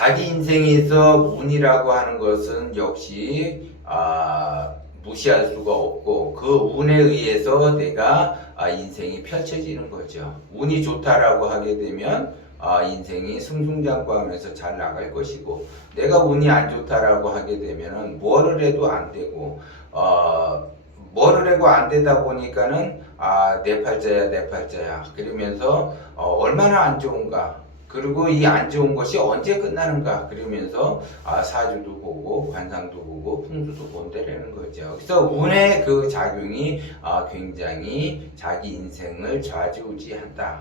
자기 인생에서 운이라고 하는 것은 역시 무시할 수가 없고 그 운에 의해서 내가 인생이 펼쳐지는 거죠. 운이 좋다라고 하게 되면 인생이 승승장구하면서 잘 나갈 것이고 내가 운이 안 좋다라고 하게 되면은 뭐를 해도 안 되고 뭐를 해도 안 되다 보니까는 내 팔자야 내 팔자야 그러면서 얼마나 안 좋은가 그리고 이 안 좋은 것이 언제 끝나는가 그러면서 사주도 보고 관상도 보고 풍수도 본다라는 거죠. 그래서 운의 그 작용이 굉장히 자기 인생을 좌지우지한다.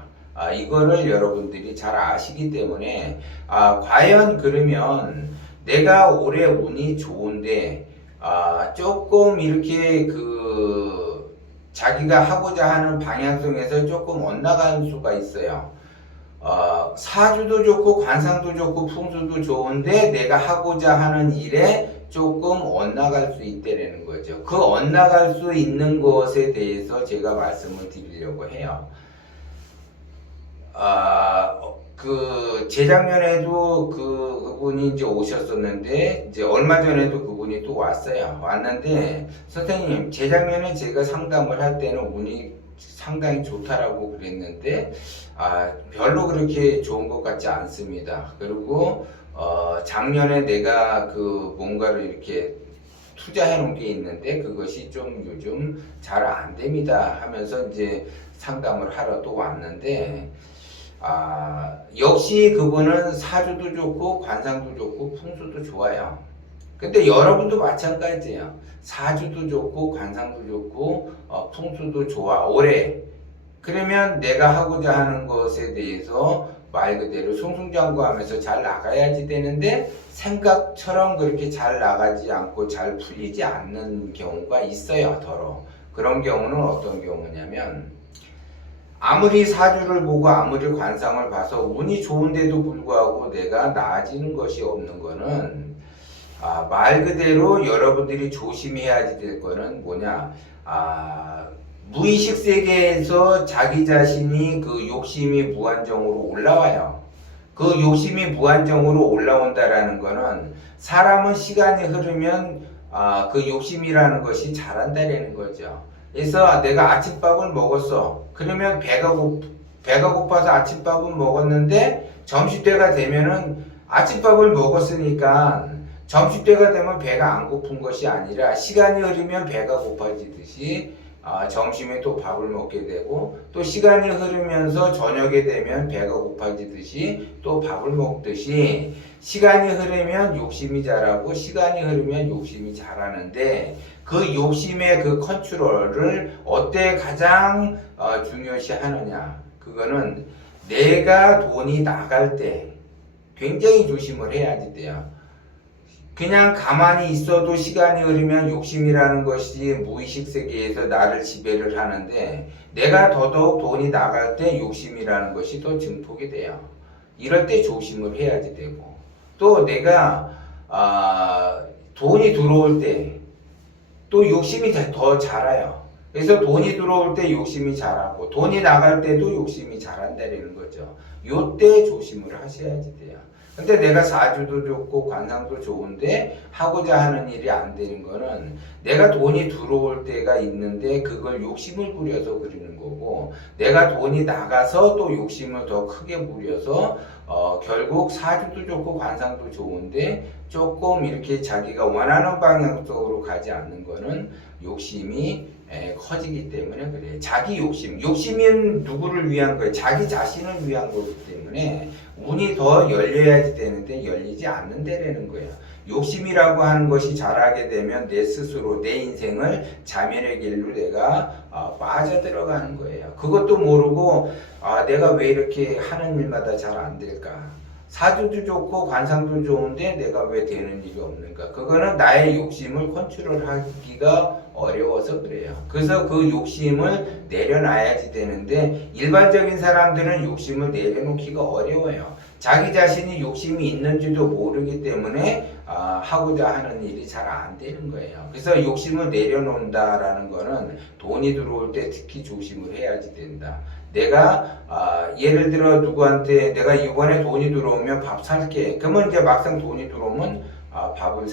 이거를 여러분들이 잘 아시기 때문에 과연 그러면 내가 올해 운이 좋은데 조금 이렇게 자기가 하고자 하는 방향성에서 조금 엇나가는 수가 있어요. 사주도 좋고 관상도 좋고 풍수도 좋은데 내가 하고자 하는 일에 조금 엇나갈 수 있다는 거죠. 그 엇나갈 수 있는 것에 대해서 제가 말씀을 드리려고 해요. 재작년에도 그분이 이제 오셨었는데, 이제 얼마 전에도 그분이 또 왔어요. 왔는데, 선생님, 재작년에 제가 상담을 할 때는 운이 상당히 좋다라고 그랬는데, 별로 그렇게 좋은 것 같지 않습니다. 그리고, 작년에 내가 뭔가를 이렇게 투자해 놓은 게 있는데, 그것이 좀 요즘 잘 안 됩니다 하면서 이제 상담을 하러 또 왔는데, 역시 그분은 사주도 좋고 관상도 좋고 풍수도 좋아요. 근데 여러분도 마찬가지예요. 사주도 좋고 관상도 좋고 풍수도 좋아 올해. 그러면 내가 하고자 하는 것에 대해서 말 그대로 승승장구하면서 잘 나가야지 되는데 생각처럼 그렇게 잘 나가지 않고 잘 풀리지 않는 경우가 있어요. 더러 그런 경우는 어떤 경우냐면 아무리 사주를 보고 아무리 관상을 봐서 운이 좋은데도 불구하고 내가 나아지는 것이 없는 거는 말 그대로 여러분들이 조심해야지 될 거는 뭐냐, 무의식 세계에서 자기 자신이 그 욕심이 무한정으로 올라와요. 그 욕심이 무한정으로 올라온다라는 거는 사람은 시간이 흐르면 그 욕심이라는 것이 자란다라는 거죠. 그래서 내가 아침밥을 먹었어. 그러면 배가 고파서 아침밥은 먹었는데 점심때가 되면은 아침밥을 먹었으니까 점심때가 되면 배가 안 고픈 것이 아니라 시간이 흐르면 배가 고파지듯이 점심에 또 밥을 먹게 되고 또 시간이 흐르면서 저녁에 되면 배가 고파지듯이 또 밥을 먹듯이 시간이 흐르면 욕심이 자라고 시간이 흐르면 욕심이 자라는데 그 욕심의 그 컨트롤을 어때 가장 중요시 하느냐 그거는 내가 돈이 나갈 때 굉장히 조심을 해야지 돼요. 그냥 가만히 있어도 시간이 흐르면 욕심이라는 것이 무의식 세계에서 나를 지배를 하는데 내가 더더욱 돈이 나갈 때 욕심이라는 것이 더 증폭이 돼요. 이럴 때 조심을 해야지 되고 또 내가 돈이 들어올 때 또 욕심이 더 자라요. 그래서 돈이 들어올 때 욕심이 자라고 돈이 나갈 때도 욕심이 자란다는 거죠. 요때 조심을 하셔야지 돼요. 근데 내가 사주도 좋고 관상도 좋은데 하고자 하는 일이 안 되는 거는 내가 돈이 들어올 때가 있는데 그걸 욕심을 부려서 그러는 거고 내가 돈이 나가서 또 욕심을 더 크게 부려서 결국 사주도 좋고 관상도 좋은데 조금 이렇게 자기가 원하는 방향적으로 가지 않는 거는 욕심이 커지기 때문에 그래요. 자기 욕심은 누구를 위한 거예요? 자기 자신을 위한 거기 때문에 운이 더 열려야지 되는데 열리지 않는다라는 거예요. 욕심이라고 하는 것이 자라게 되면 내 스스로 내 인생을 자멸의 길로 내가 빠져들어가는 거예요. 그것도 모르고 내가 왜 이렇게 하는 일마다 잘 안 될까? 사주도 좋고 관상도 좋은데 내가 왜 되는 일이 없는가? 그거는 나의 욕심을 컨트롤하기가 어려워서 그래요. 그래서 그 욕심을 내려놔야지 되는데 일반적인 사람들은 욕심을 내려놓기가 어려워요. 자기 자신이 욕심이 있는지도 모르기 때문에 하고자 하는 일이 잘 안 되는 거예요. 그래서 욕심을 내려놓는다라는 거는 돈이 들어올 때 특히 조심을 해야지 된다. 내가 예를 들어 누구한테 내가 이번에 돈이 들어오면 밥 살게. 그러면 이제 막상 돈이 들어오면 밥을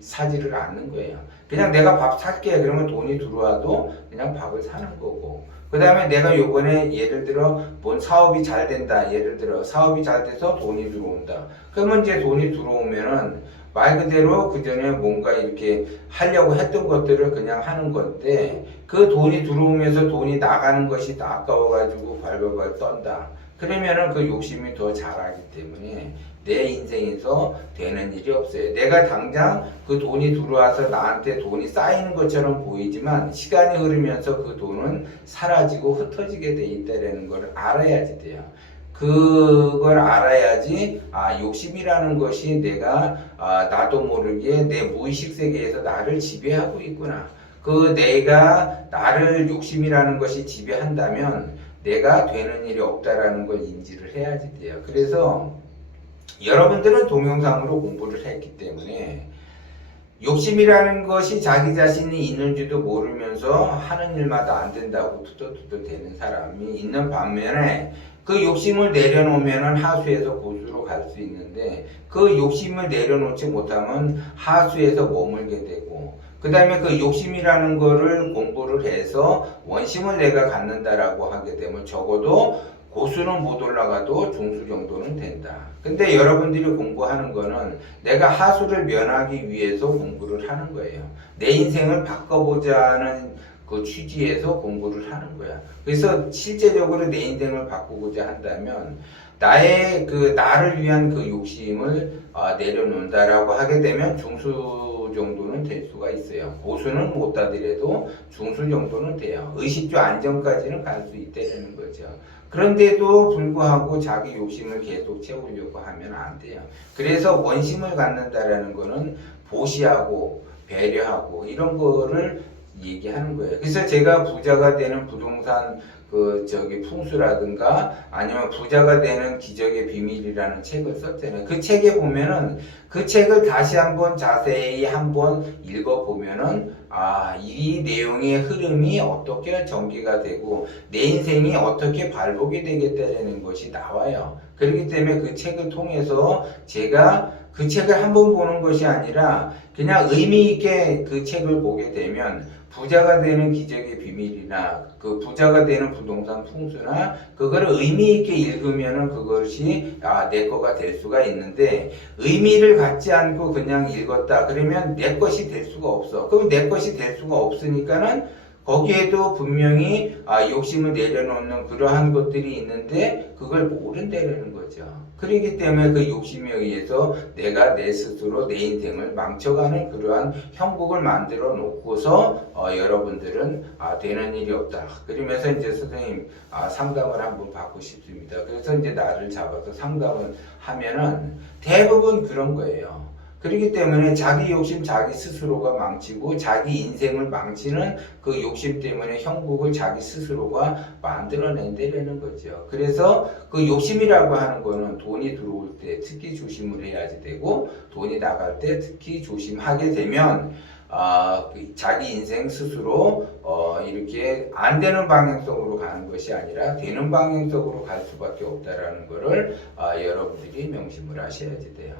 사지를 않는 거예요. 그냥 내가 밥 살게. 그러면 돈이 들어와도 그냥 밥을 사는 거고. 그 다음에 내가 요번에 예를 들어 뭔 사업이 잘 된다. 예를 들어 사업이 잘 돼서 돈이 들어온다. 그러면 이제 돈이 들어오면은 말 그대로 그 전에 뭔가 이렇게 하려고 했던 것들을 그냥 하는 건데 그 돈이 들어오면서 돈이 나가는 것이 더 아까워가지고 발발발 떤다. 그러면은 그 욕심이 더 자라기 때문에 내 인생에서 되는 일이 없어요. 내가 당장 그 돈이 들어와서 나한테 돈이 쌓이는 것처럼 보이지만 시간이 흐르면서 그 돈은 사라지고 흩어지게 돼 있다는 걸 알아야지 돼요. 그걸 알아야지 욕심이라는 것이 내가 나도 모르게 내 무의식 세계에서 나를 지배하고 있구나. 그 내가 나를 욕심이라는 것이 지배한다면 내가 되는 일이 없다라는 걸 인지를 해야지 돼요. 그래서 여러분들은 동영상으로 공부를 했기 때문에 욕심이라는 것이 자기 자신이 있는지도 모르면서 하는 일마다 안 된다고 투덜투덜 되는 사람이 있는 반면에 그 욕심을 내려놓으면 하수에서 고수로 갈 수 있는데 그 욕심을 내려놓지 못하면 하수에서 머물게 되고 그 다음에 그 욕심이라는 거를 공부를 해서 원심을 내가 갖는다라고 하게 되면 적어도 고수는 못 올라가도 중수 정도는 된다. 근데 여러분들이 공부하는 거는 내가 하수를 면하기 위해서 공부를 하는 거예요. 내 인생을 바꿔보자는 그 취지에서 공부를 하는 거야. 그래서 실제적으로 내 인생을 바꾸고자 한다면 나의 그 나를 위한 그 욕심을 내려놓는다라고 하게 되면 중수 정도는 될 수가 있어요. 고수는 못 하더라도 중수 정도는 돼요. 의식주 안정까지는 갈 수 있다는 거죠. 그런데도 불구하고 자기 욕심을 계속 채우려고 하면 안 돼요. 그래서 원심을 갖는다라는 거는 보시하고 배려하고 이런 거를 얘기하는 거예요. 그래서 제가 부자가 되는 부동산 풍수라든가 아니면 부자가 되는 기적의 비밀이라는 책을 썼잖아요. 그 책에 보면은 그 책을 다시 한번 자세히 한번 읽어보면은 이 내용의 흐름이 어떻게 전개가 되고 내 인생이 어떻게 발복이 되겠다는 것이 나와요. 그렇기 때문에 그 책을 통해서 제가 그 책을 한번 보는 것이 아니라 그냥 의미 있게 그 책을 보게 되면 부자가 되는 기적의 비밀이나 그 부자가 되는 부동산 풍수나 그거를 의미 있게 읽으면은 그것이 내 거가 될 수가 있는데 의미를 갖지 않고 그냥 읽었다 그러면 내 것이 될 수가 없어. 그럼 내 것이 될 수가 없으니까는 거기에도 분명히 욕심을 내려놓는 그러한 것들이 있는데 그걸 모른다는 거죠. 그렇기 때문에 그 욕심에 의해서 내가 내 스스로 내 인생을 망쳐가는 그러한 형국을 만들어 놓고서 여러분들은 되는 일이 없다. 그러면서 이제 선생님 상담을 한번 받고 싶습니다. 그래서 이제 나를 잡아서 상담을 하면은 대부분 그런 거예요. 그렇기 때문에 자기 욕심 자기 스스로가 망치고 자기 인생을 망치는 그 욕심 때문에 형국을 자기 스스로가 만들어낸다는 거죠. 그래서 그 욕심이라고 하는 거는 돈이 들어올 때 특히 조심을 해야지 되고 돈이 나갈 때 특히 조심하게 되면 자기 인생 스스로 이렇게 안 되는 방향성으로 가는 것이 아니라 되는 방향성으로 갈 수밖에 없다라는 것을 여러분들이 명심을 하셔야지 돼요.